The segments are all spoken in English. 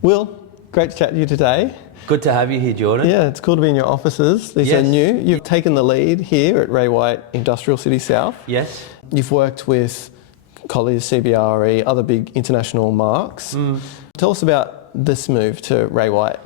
Will, great to chat to you today. Good to have you here, Jordan. Yeah, it's cool to be in your offices. These are new. You've taken the lead here at Ray White Industrial City South. Yes. You've worked with Colliers, CBRE, other big international marques. Tell us about this move to Ray White.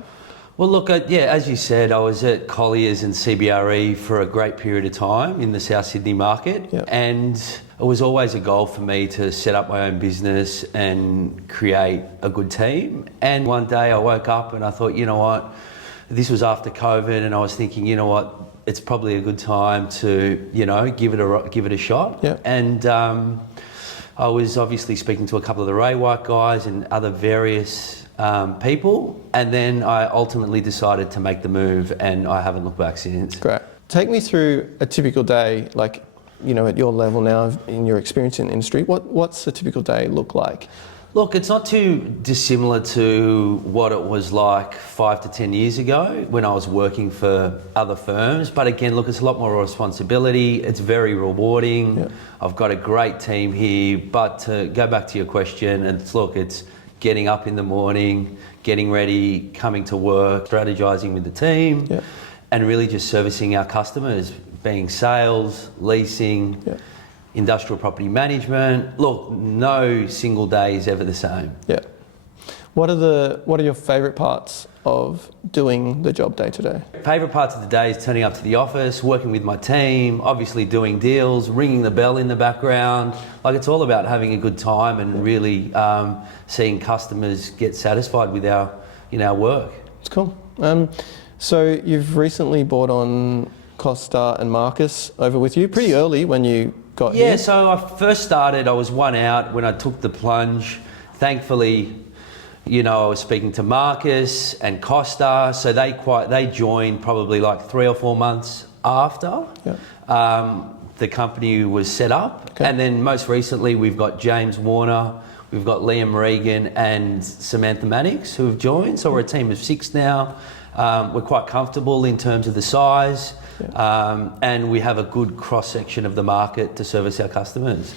Well, look, as you said, I was at Colliers and CBRE for a great period of time in the South Sydney market. Yep. And it was always a goal for me to set up my own business and create a good team. And one day I woke up and I thought, you know what, this was after COVID, and I was thinking, you know what, it's probably a good time to, give it a shot. Yep. And I was obviously speaking to a couple of the Ray White guys and other various people, and then I ultimately decided to make the move, and I haven't looked back since. Great. Take me through a typical day, like, at your level now in your experience in the industry. What's a typical day look like? Look, it's not too dissimilar to what it was like 5 to 10 years ago when I was working for other firms. But again, look, it's a lot more responsibility. It's very rewarding. Yeah. I've got a great team here. But to go back to your question, it's getting up in the morning, getting ready, coming to work, strategizing with the team, Yeah. and really just servicing our customers, being sales, leasing, Yeah. industrial property management. Look, no single day is ever the same. Yeah. What are your favourite parts of doing the job day to day? Favourite parts of the day is turning up to the office, working with my team, obviously doing deals, ringing the bell in the background. Like, it's all about having a good time and really seeing customers get satisfied with our work. It's cool. So you've recently brought on Costa and Marcus over with you pretty early when you got here. Yeah, so I first started, I was one out when I took the plunge. Thankfully, I was speaking to Marcus and Costa, so they joined probably like 3 or 4 months after the company was set up. Okay. And then most recently we've got James Warner, we've got Liam Regan and Samantha Mannix who have joined. So we're a team of 6 now. We're quite comfortable in terms of the size, and we have a good cross-section of the market to service our customers.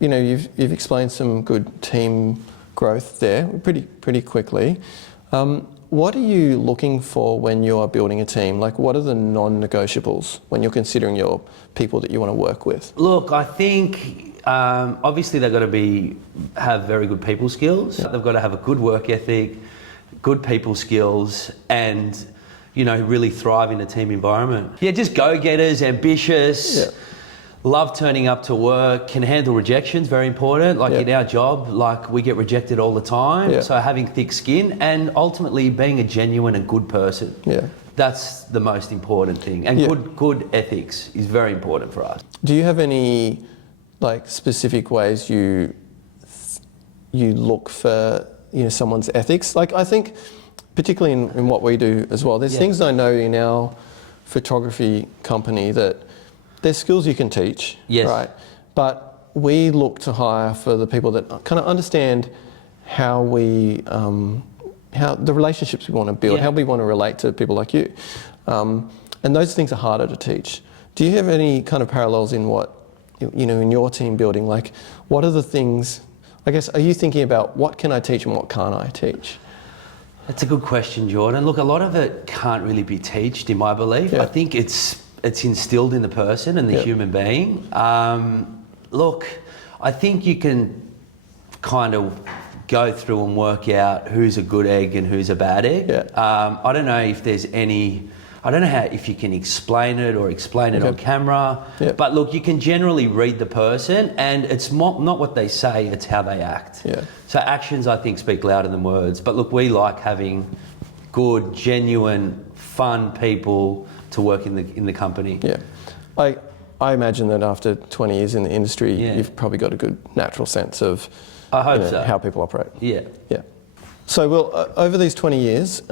You've explained some good team growth there pretty quickly. What are you looking for when you are building a team? Like, what are the non-negotiables when you're considering your people that you want to work with? Look, I think obviously they've got to have very good people skills. Yeah. They've got to have a good work ethic, good people skills, and really thrive in a team environment. Yeah, just go-getters, ambitious. Yeah. Love turning up to work, can handle rejections, very important. Like in our job, we get rejected all the time. Yeah. So having thick skin and ultimately being a genuine and good person. Yeah. That's the most important thing. And good ethics is very important for us. Do you have any specific ways you look for someone's ethics? Like, I think particularly in what we do as well, there's things I know in our photography company that there's skills you can teach, right? But we look to hire for the people that kind of understand how the relationships we want to build, how we want to relate to people like you. And those things are harder to teach. Do you have any kind of parallels in what, in your team building? Like, what are the things, I guess, are you thinking about what can I teach and what can't I teach? That's a good question, Jordan. Look, a lot of it can't really be taught, in my belief. I think it's instilled in the person and the human being. Look, I think you can kind of go through and work out who's a good egg and who's a bad egg. I don't know if there's I don't know if you can explain it on camera, but look, you can generally read the person, and it's not what they say, it's how they act. So actions, I think, speak louder than words. But look, we like having good, genuine, fun people to work in the company. Yeah, I imagine that after 20 years in the industry, you've probably got a good natural sense of how people operate. Yeah. So, Will, over these 20 years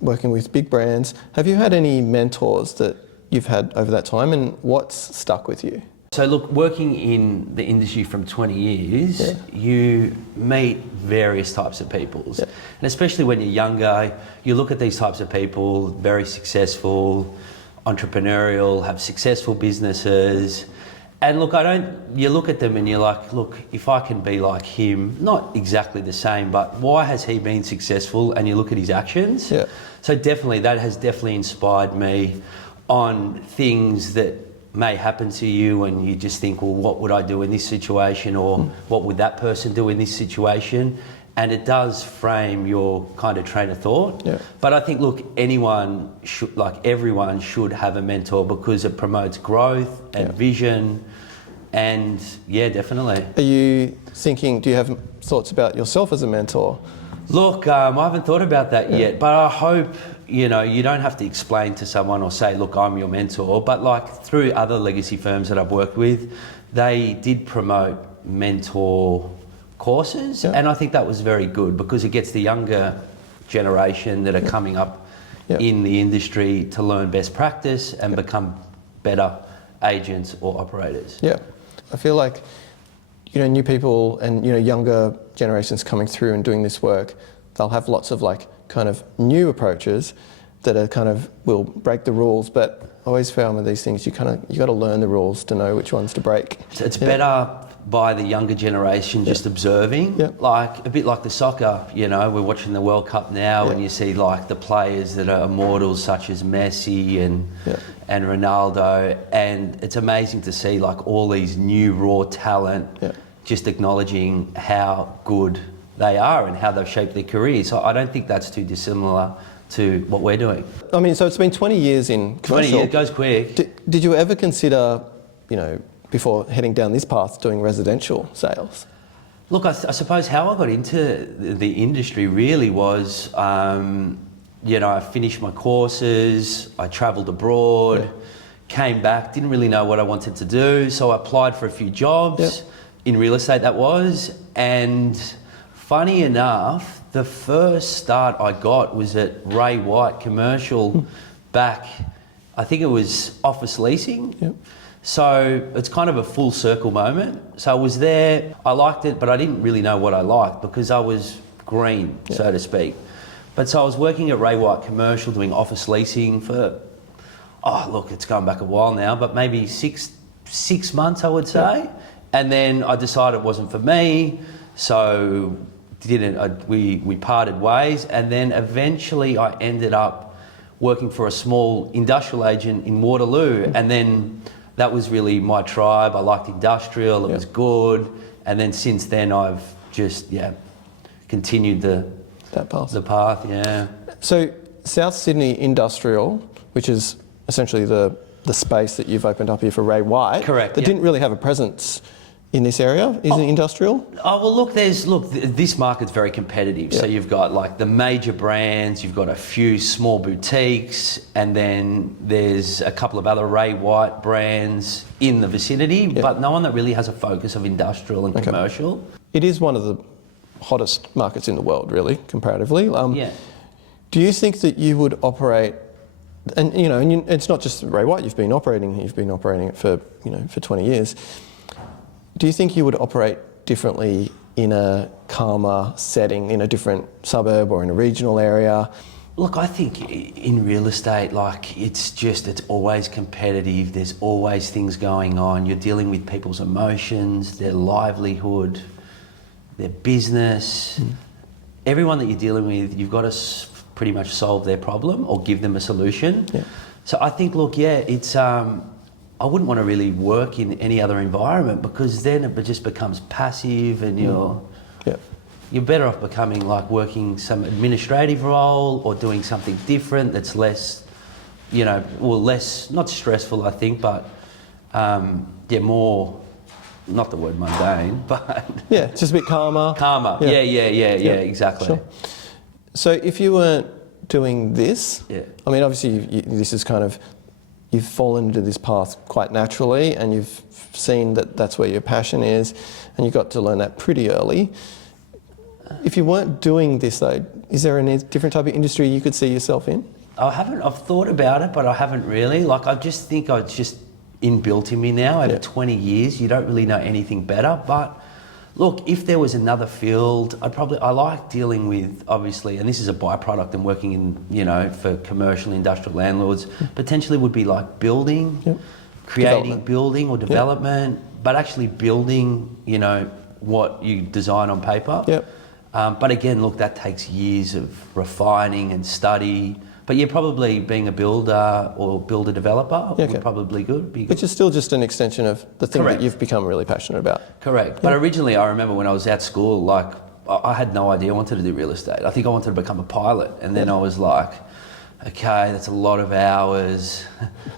working with big brands, have you had any mentors that you've had over that time, and what's stuck with you? So look, working in the industry from 20 years, you meet various types of people. And especially when you're younger, you look at these types of people, very successful, entrepreneurial, have successful businesses, And look, you look at them and you're like, look, if I can be like him, not exactly the same, but why has he been successful? And you look at his actions. Yeah. So definitely, that has definitely inspired me on things that may happen to you and you just think, well, what would I do in this situation? Or what would that person do in this situation? And it does frame your kind of train of thought. Yeah. But I think, look, everyone should have a mentor because it promotes growth and vision. And yeah, definitely. Are you thinking, do you have thoughts about yourself as a mentor? Look, I haven't thought about that yet, but I hope, you don't have to explain to someone or say, look, I'm your mentor. But like through other legacy firms that I've worked with, they did promote mentor courses, and I think that was very good because it gets the younger generation that are coming up in the industry to learn best practice and become better agents or operators. Yeah, I feel like new people and younger generations coming through and doing this work, they'll have lots of like kind of new approaches that are kind of will break the rules, but I always found with these things you got to learn the rules to know which ones to break. It's better by the younger generation just observing, like a bit like the soccer, we're watching the World Cup now and you see like the players that are immortals such as Messi and Ronaldo, and it's amazing to see like all these new raw talent just acknowledging how good they are and how they've shaped their careers. So I don't think that's too dissimilar to what we're doing. I mean, so it's been 20 years in commercial. 20 years, it goes quick. Did you ever consider, before heading down this path, doing residential sales? Look, I suppose how I got into the industry really was, I finished my courses, I travelled abroad, came back, didn't really know what I wanted to do, so I applied for a few jobs in real estate, that was, and funny enough, the first start I got was at Ray White Commercial back, I think it was office leasing. Yep. So it's kind of a full circle moment. So I was there, I liked it, but I didn't really know what I liked because I was green, so to speak. But so I was working at Ray White Commercial doing office leasing for, it's going back a while now, but maybe six months I would say. And then I decided it wasn't for me, so we parted ways. And then eventually I ended up working for a small industrial agent in Waterloo. And then that was really my tribe. I liked industrial, it was good. And then since then I've just, continued the path. So South Sydney Industrial, which is essentially the space that you've opened up here for Ray White. Correct. That didn't really have a presence in this area, is it industrial? Oh, well, this market's very competitive. So you've got like the major brands, you've got a few small boutiques, and then there's a couple of other Ray White brands in the vicinity, but no one that really has a focus of industrial and commercial. It is one of the hottest markets in the world, really, comparatively. Do you think that you would operate, and it's not just Ray White you've been operating it for 20 years. Do you think you would operate differently in a calmer setting, in a different suburb or in a regional area? Look, I think in real estate, it's always competitive. There's always things going on. You're dealing with people's emotions, their livelihood, their business. Everyone that you're dealing with, you've got to pretty much solve their problem or give them a solution. So I think, it's... I wouldn't want to really work in any other environment because then it just becomes passive and you're better off becoming working some administrative role or doing something different that's less, less, not stressful I think, but more, not the word mundane, but... just a bit calmer. Exactly. Sure. So if you weren't doing this, I mean obviously this is kind of, you've fallen into this path quite naturally and you've seen that that's where your passion is and you got to learn that pretty early. If you weren't doing this though, is there a different type of industry you could see yourself in? I've thought about it, but I haven't really. I just think it's just inbuilt in me now. Over 20 years, you don't really know anything better. But look, if there was another field, I like dealing with, obviously, and this is a byproduct and working in, for commercial, industrial landlords, potentially would be like building. creating, building or development, but actually building, you know, what you design on paper. Yep. But again, look, that takes years of refining and study. But yeah, probably being a builder or builder developer would probably be good. Which is still just an extension of the thing Correct. that you've become really passionate about. Correct. But originally, I remember when I was at school, like, I had no idea I wanted to do real estate. I think I wanted to become a pilot. And then I was like, okay, that's a lot of hours,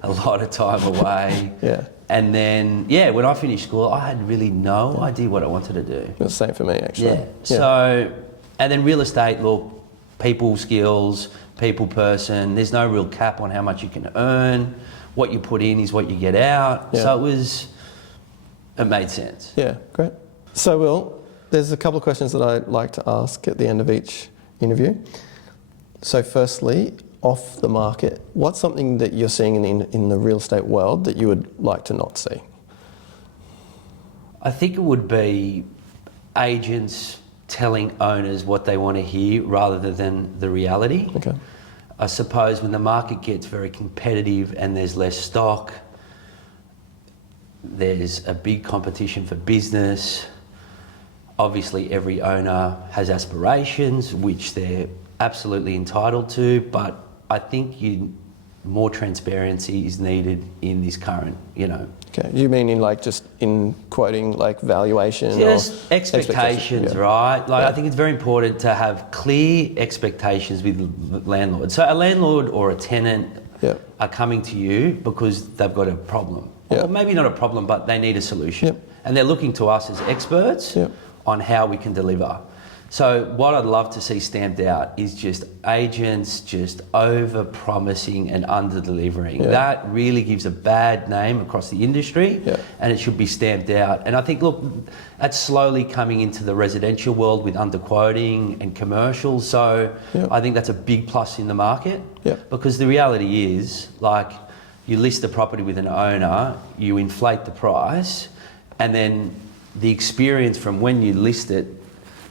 a lot of time away. Yeah. And then, yeah, when I finished school, I had really no idea what I wanted to do. It was the same for me, actually. Yeah. So, and then real estate, look, people skills, people person, there's no real cap on how much you can earn. What you put in is what you get out. Yeah. So it made sense. Yeah, great. So, Will, there's a couple of questions that I like to ask at the end of each interview. So firstly, off the market, what's something that you're seeing in the real estate world that you would like to not see? I think it would be agents telling owners what they want to hear rather than the reality. Okay. I suppose when the market gets very competitive and there's less stock, there's a big competition for business. Obviously, every owner has aspirations, which they're absolutely entitled to, but I think more transparency is needed in this current, you know. Okay. You mean just in quoting like valuation? Just or expectations, right? Like I think it's very important to have clear expectations with landlords. So a landlord or a tenant are coming to you because they've got a problem. Or maybe not a problem, but they need a solution. And they're looking to us as experts on how we can deliver. So what I'd love to see stamped out is just agents just over-promising and under-delivering. That really gives a bad name across the industry and it should be stamped out. And I think, look, that's slowly coming into the residential world with under-quoting and commercials. So I think that's a big plus in the market because the reality is, like, you list a property with an owner, you inflate the price, and then the experience from when you list it,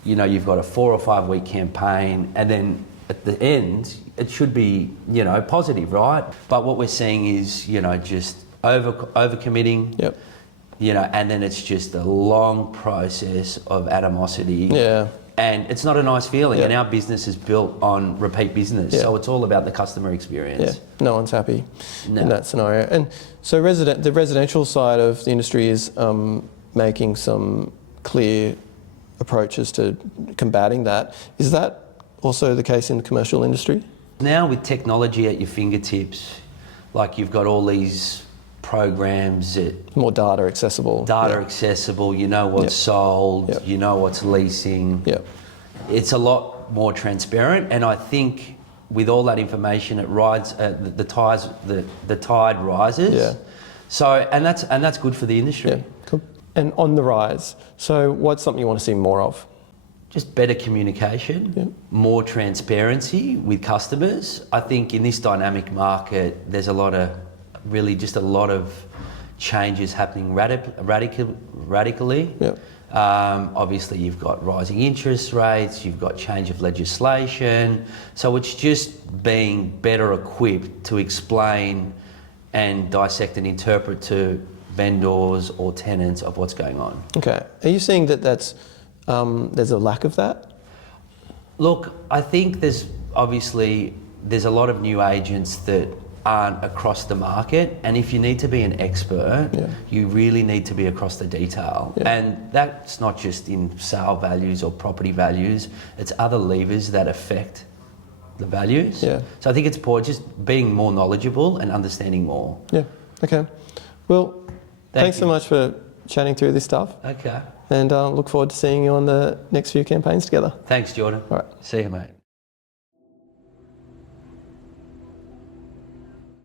you know, you've got a 4 or 5 week campaign, and then at the end, it should be, you know, positive, right? But what we're seeing is, you know, just over committing, you know, and then it's just a long process of animosity. Yeah. And it's not a nice feeling. And our business is built on repeat business. So it's all about the customer experience. Yeah. No one's happy in that scenario. And so the residential side of the industry is making some clear approaches to combating that. Is that also the case in the commercial industry? Now with technology at your fingertips, like you've got all these programs that... More data accessible. Accessible, you know what's sold, you know what's leasing. It's a lot more transparent, and I think with all that information it rides, the tide rises. So, and that's good for the industry. Yeah, cool. And on the rise, so what's something you want to see more of? Just better communication, more transparency with customers. I think in this dynamic market, there's a lot of changes happening radically. Obviously, you've got rising interest rates, you've got change of legislation. So it's just being better equipped to explain and dissect and interpret to vendors or tenants of what's going on. Okay. Are you seeing that there's a lack of that? Look, I think there's a lot of new agents that aren't across the market, and if you need to be an expert, you really need to be across the detail. And that's not just in sale values or property values, it's other levers that affect the values. So I think it's just being more knowledgeable and understanding more. Yeah, okay. Well, thanks so much for chatting through this stuff. Okay. And look forward to seeing you on the next few campaigns together. Thanks, Jordan. All right. See you, mate.